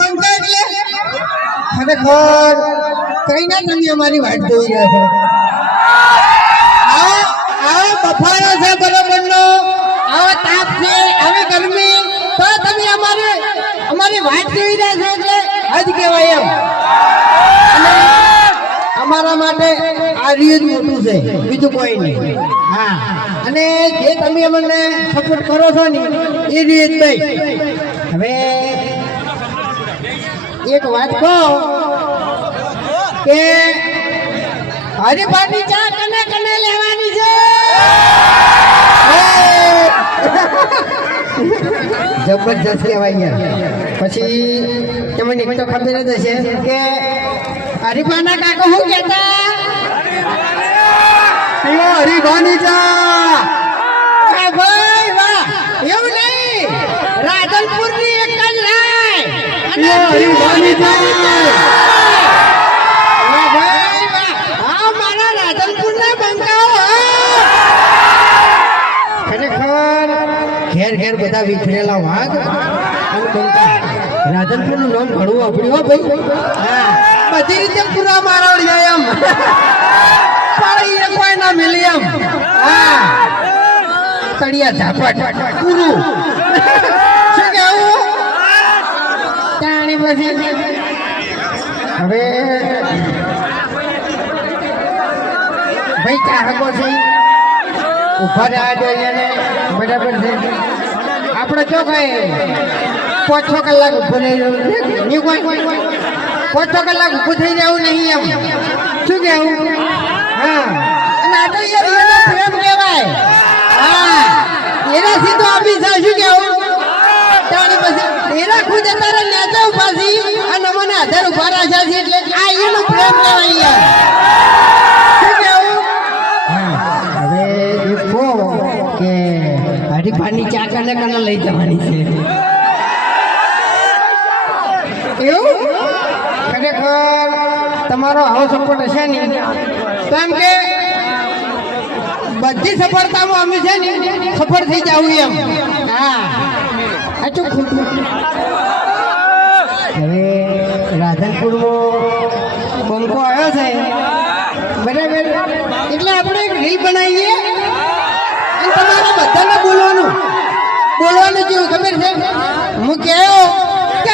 બંકા એટલે ખરેખર કઈ ના તમે અમારી વાટ જોઈ રહ્યા છો. આવો બફારો છે બરોબર નો, આવો તાપ છે, આવી ગરમી, તો તમે અમારી વાટ જોઈ રહ્યા છો એટલે હજ કહેવાય એમ. અને અમારા માટે આ રીત મોટું છે, બીજું કોઈ નહીં. હા, અને જે તમે અમને સપોર્ટ કરો છો ને એ રીત ભાઈ. હવે એક વાત કહો કે હરિભાની ચા કને કને લેવાની છે? જબરજસ્ત કહેવાય યાર. પછી તમને એક તો ખબર જ હશે કે હરિભાના કાકો શું કહેતા? હરિભાની ચા. ભાઈ વાહ, એવું નહીં, રાધનપુર ની એક જ રાય હરિભાની ચા. ઘેર ઘેર બધા વિખરેલા વાઘ અને બંકા. રાધનપુર નું નામ ઘણું વાપર્યું હો ભાઈ. હા, બધી રીતે પૂરા મારવડ જાય એમ, પણ એ કોઈ ના મિલી એમ. હા, તળિયા ઝાપટ પૂરું. શું કેવું? તાણી પછી હવે ભાઈ ચાહકો છે ઉભા રહ્યા જોઈએ ને બરાબર છે. આપણે જો કઈ 5-6 કલાક ઉભો રહી જવું, 5-6 કલાક ઉભું થઈ જવું નહીં એમ. શું કેવું? હા, અને આ તો એનો પ્રેમ કહેવાય. હા, એના સીધો આપી છે. શું કેવું? તારી પછી એના ખુદ અત્યારે નેતા ઉભા છે અને મને આધાર ઉભા રાખ્યા છે એટલે આ એનો પ્રેમ કહેવાય યાર. કે હરિભાની ચા કને કને લઈ જવાની છે એવું? ખરેખર તમારો આવો સપોર્ટ હશે ને, કેમ કે બધી સફળતામાં અમે છે ને સફળ થઈ જવું એમ. હા, સાચું ખોટું? હવે રાધનપુરમાં બંકો આવ્યો છે બરાબર, એટલે આપણે એક રીલ બનાવીએ. તમારા બધાને બોલવાનું જેવું ખબર છે. હું કહ્યું કે